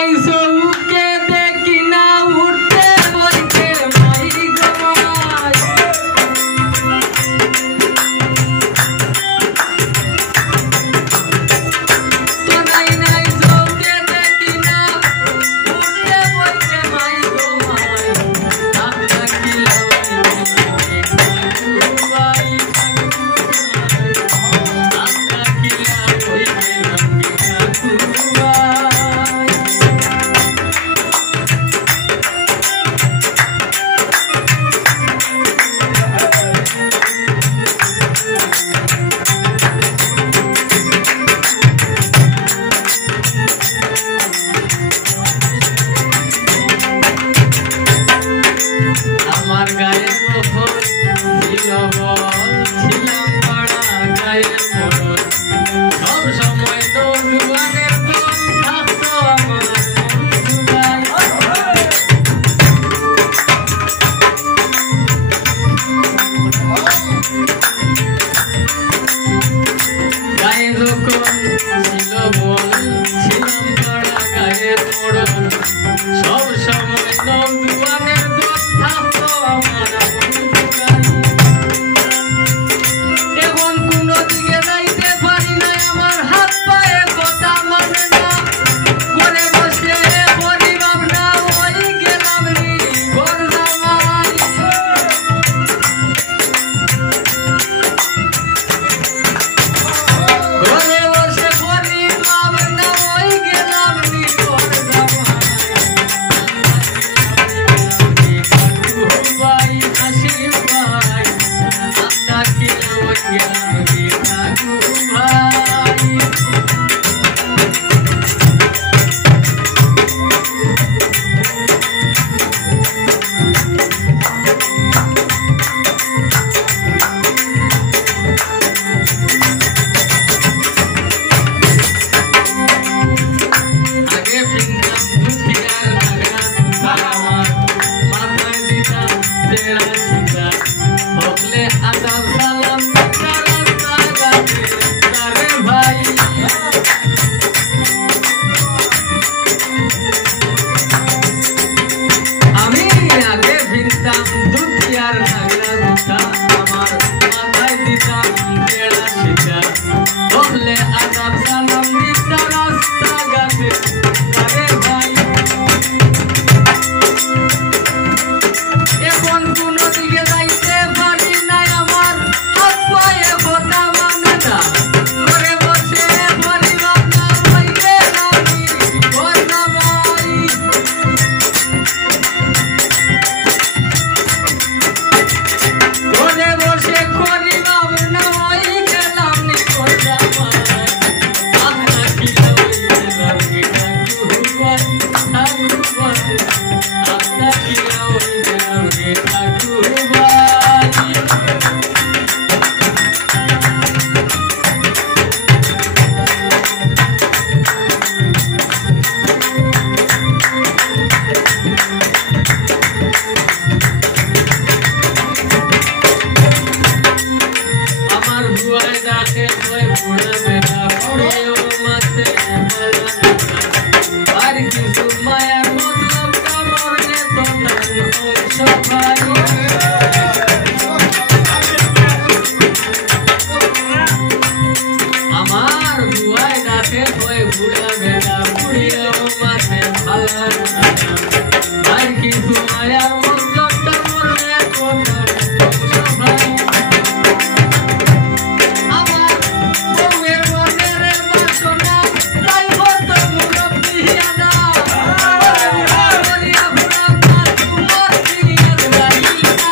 নাই চৌকে দেখি না উঠতে বইতে মাই গমাই তো নাই নাই চৌকে দেখি না উঠতে বইতে মাই গমাই আপনা কি লাগাই বাই আপনা কি লাগাই আমার গায়ে গোফর ছিল বল ছিলাম পাড়া গায়ের মরদ সব সময় তো জুয়ানের দল থাকতো আমার সুগাই গায়ে যখন ছিল বল ছিলাম পাড়া গায়ের মরদ সব সময় তো জুয়ানের দল থাকতো আমার সুগাই এখন কোন দিকে যাইতে পারি না আমার হাত পায়ে কথা মানে না ঘরে বসে বলি ভাবনা ওই গেলাম রে ঘর জামাই ঘরে বসে বলি ভাবনা ওই গেলাম রে ঘর জামাই ভাই হাসিম ভাই আপনাকে ওই গেলাম রে ঠাকুর ভাই আগে ফিরতাম দুটিয়ার নাগরা সালামাত মাথায় দিতাম তেরা সুতা হকলে আদাব সালাম দিতা রাস্তা গাছে তারে ভাই আমি আগে ফিরতাম দুটিয়ার নাগরা সুতা আমার মাথায় দিতাম তেরা সুতা হকলে আদাব সালাম দিতা রাস্তা গাছে তারে ভাই এখন কোন দিকে যাইতে পারি না আমার হাত পায়ে কথা মানে না ঘরে বসে বলি ভাবনা ওই গেলাম রে ঘর জামাই ঘরে বসে করি ভাবনা ওই গেলাম রে ঘর জামাই আপনা কি ওই গেলাম রে ঠাকুর ভাই আপনা কি ওই গেলাম রে ঠাকুর ভাই আমার বুয়াই ডাকে কই বুড়া বেটা পুড়িও মাতে আর কিছু মায়ার মতলব কামর নে তো অংশ ভাই আমার বুয়াই ডাকে কই বুড়া বেটা পুড়িও মাতে ভালো আর কিছু মায়ার মতলব কামর নে তো অংশ ভাই আমার বউয়ের মনের বাসনা তাই হতো মুরব্বিয়ানা বলিয়া ভুলাম না তোমার সিরিয়াস গাইনা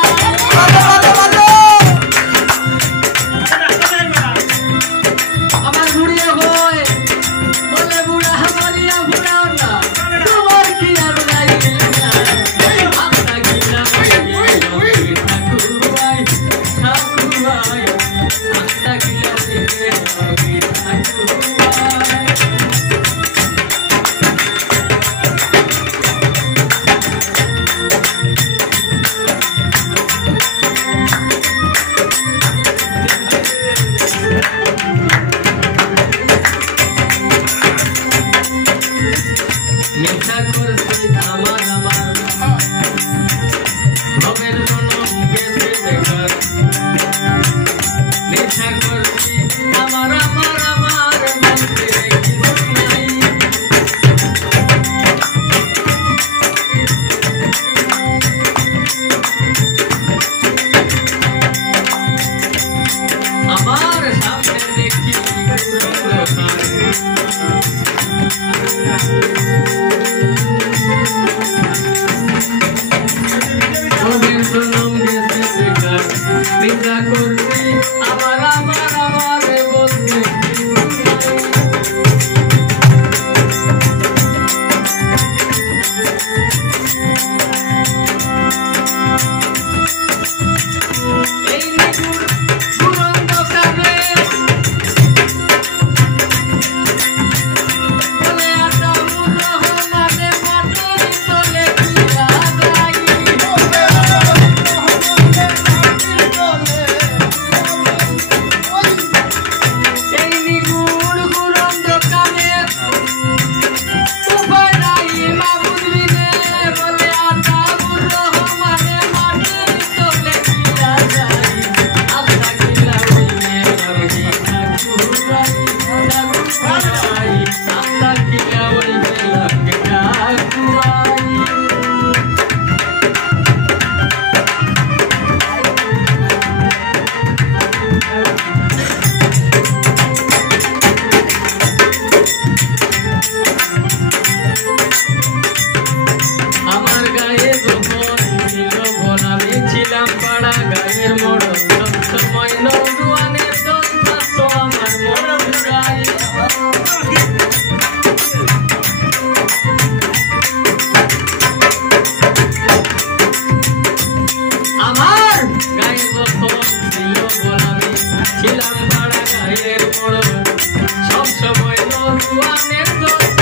আমার ঘুরিয়ে হয় বলে বুড়া বলিয়া ভুলাও না তোমার কি আর গাইনা আপনা কি মানে তো